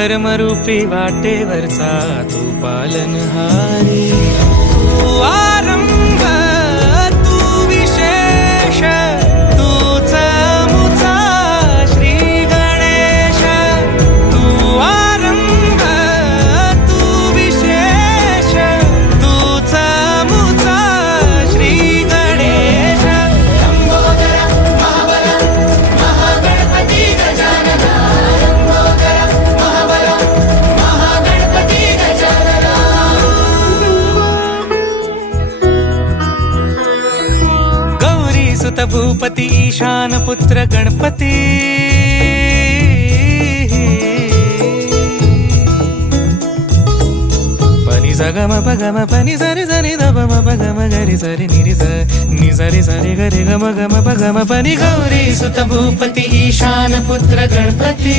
कर्मरूपी वाटेवरचा तू पालनहारी, तू आरंभ तू विशेष, तूच मुचा श्री गणेश, तू आरंभ तू विशेष, तूच मुचा श्री गणेश. लंबोदर महाबल महागणपती गजानना, लंबोदर महाबल महागणपती गजानना. गौरी सुत भूपती ईशान पुत्र गणपती, पनी सगम पगम पनी सरी सरी दबम पगम गरी सरी निरी नि सरी सरी गरी गम गम पगम पनी. गौरी सुत भूपती ईशान पुत्र गणपती.